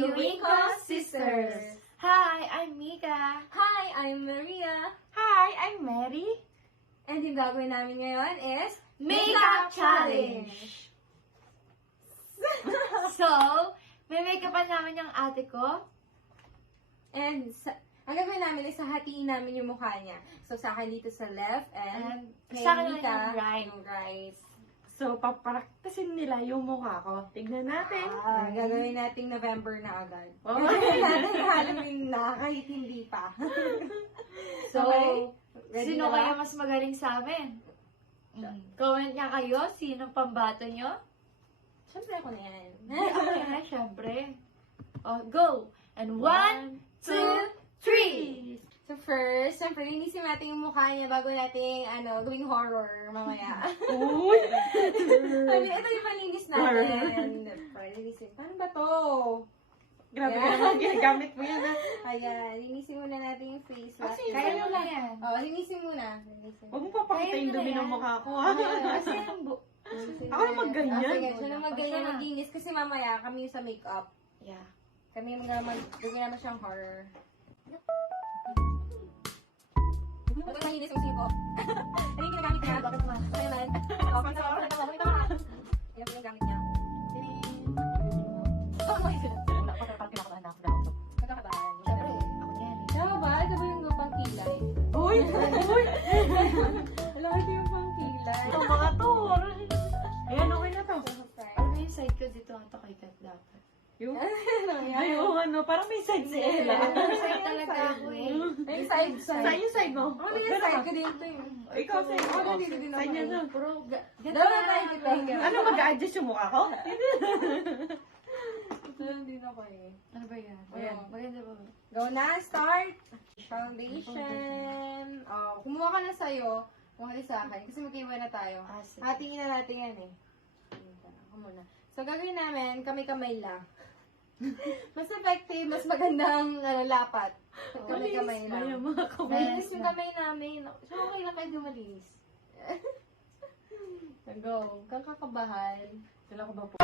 Eureka Sisters! Hi, I'm Mika. Hi, I'm Maria. Hi, I'm Mary. And yung gagawin namin ngayon is Makeup Challenge! So, may makeupan namin yung ate ko. And ang gagawin namin is hahatiin namin yung mukha niya. So, sa akin dito sa left and kay sa akin Mika, yung right. yung right. So, paparaktasin nila yung mukha ko. Tignan natin. Gagawin natin November na agad. Oh. Gagawin natin Halloween na kahit hindi pa. So, Okay? Ready sino na ba? kaya mas magaling sa amin? Comment nga kayo, sino pambato nyo? Siyempre ako na yan. Ako na, syempre. Oh, go! And 1, 2, 3! So first, siyempre, linisin natin yung mukha niya bago natin, gawing horror mamaya. Uy! Ito yung palinis natin. Linisin. Paano ba to? Grabe Yeah. ka naman, ginagamit mo yan, ha? Ayan, linisin muna natin yung face wash. Kasi Kaya mo lang yan. Linisin muna. Linisin. Huwag mo papakita yung dumi ng mukha ko, ha? Kasi yung Linisin Ako na muna. magganyan. Sige, siya na magganyan, Basta na. maglinis. Kasi mamaya, kami yung sa makeup. Yeah. Kami yung gagawin naman siyang horror. Huwag mo mahinis yung sipo. Ano yung ginagamit niya? Bakit naman? Ano naman? Open sa open. Ito nga. Yan yung gamit niya. Oh, my God. Magkakabahan. Syempre, ako na yan. Tama ba? Ito ba yung pang kilay? Uy! Uy! Wala kayo yung pang kilay. Ito mga tour! Ayan, okay na to. Ano yung side ko dito ang takay kat dapat? Yung, Ay, ay, oo, parang may side si Ella. Side talaga ako eh. Ay, side. Saan yung side mo? Ano yung side ko dito eh? Ikaw, side mo. Ako dito din ako. Saan yan na? Puro, Dalawa tayo dito. Ano, mag-a-adjust yung mukha ko? Ito lang din ako eh. Ano ba yan? Ayan. Maganda ba? Go na, start! Foundation. Kumuha ka na sa'yo. Kumuha ka sa akin. Kasi mag-iwan na tayo. Sige. Hatingin na natin yan eh. Ako muna. So, gagawin namin, kamay-kamay lang. Mas effective, mas magandang lapat. Kamay-kamay Ay, lang. mga kamay. Malinis yung kamay namin. So, okay lang kahit malinis. Go. Kang kakabahan. Sila ko ba po?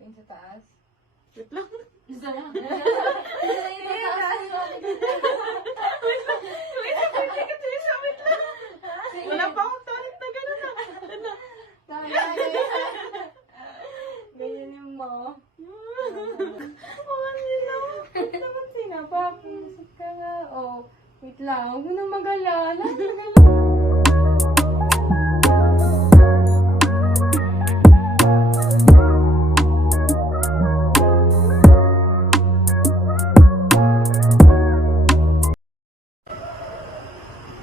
Yung sa taas. Wait lang. Isa lang. Isa lang yung taas. Wala pa akong toilet na gano'n na. Tama na. Ganyan yung mo. Naman sinabak. Isip ka nga. Oh, wait lang. Huwag mo nang mag-alala.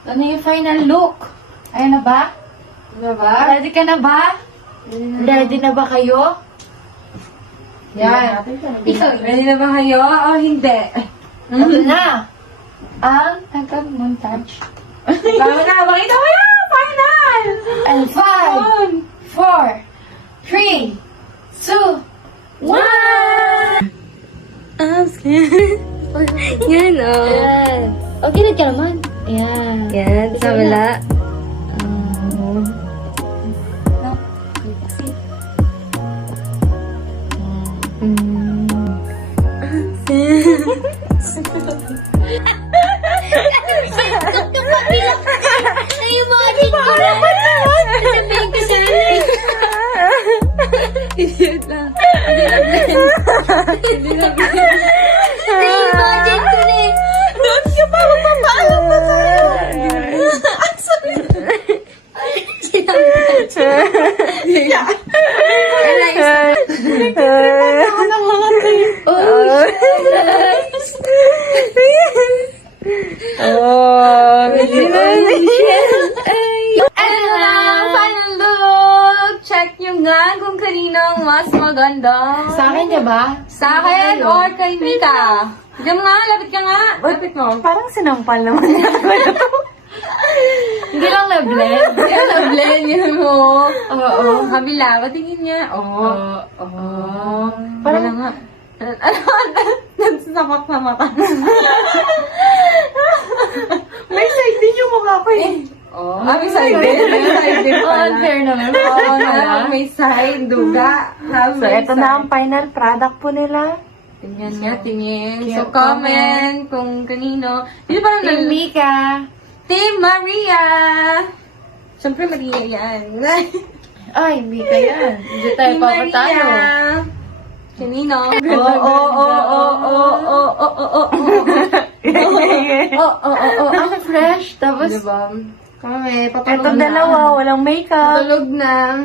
Ano yung final look? Ayan na ba? Ano ba? Ready ka na ba? Ready na ba kayo? Yan. Ready na ba kayo? O hindi? Ito na! Ang montage. Tama na. Makita mo na! Final! And 5, 4, 3, 2, 1! I'm scared. Yan o. Ayan. O, gilid ka naman. Ayan. Yan, sa wala. Na-imagine ko na. Sabihin ko sana. Idiot lang. Hindi na Na-imagine ko na eh. Doon ka pa, magpapaalam na tayo. Ako na mga tayo. Oh. ganda. Sa akin, di ba? Sa akin or kay Mika? Diyan nga, lapit ka nga. Lapit mo. Parang sinampal naman niya. Hindi lang na-blend. Yan ang blend yun mo. Oo. Kabila, patingin niya. Oo. Oo. Parang nga. Nagsasapak sa mata. May side din yung mukha ko eh. Oh, may side din. May side din Oh, pala. unfair naman. Oo, may side, duga. So, ito na ang final product po nila. Tingnan nga, tingin. Kaya So, comment kung kanino. Dito parang Team Mika. Team Maria! Siyempre, Maria yan. Ay, Mika yan. Hindi tayo Team papatalo. Kanino? Ang fresh. Tapos, Diba? Kami, papalog Itong dalawa, walang makeup. Papalog na.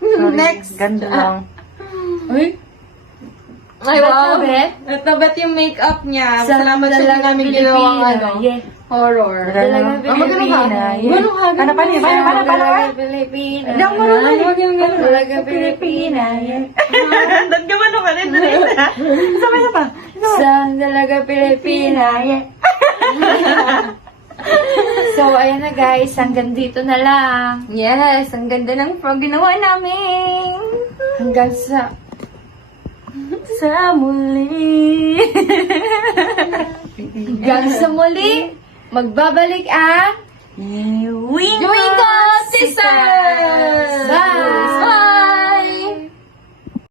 Sorry, Next. Ganda lang. uy, Ay, wow. Bet? Natabet yung makeup niya. Sa Salamat sa Dalagang namin ginawang Pilipina. ano, Yeah. horror. Dalagang Ah, magano ka? Pilipina. Magano ka? Ano pa niya? Paano? Dalagang Pilipina. Hindi ako marunong eh. Dalagang Pilipina. Yeah. Doon ka man ka rin. Isa pa. Sa Dalagang Pilipina. Yeah. So, ayan na guys. Hanggang dito na lang. Yes, ang ganda ng frog ginawa namin. Hanggang sa... Sa muli. Hanggang sa muli. Magbabalik ang... Wingo Wingo Sisters! Bye!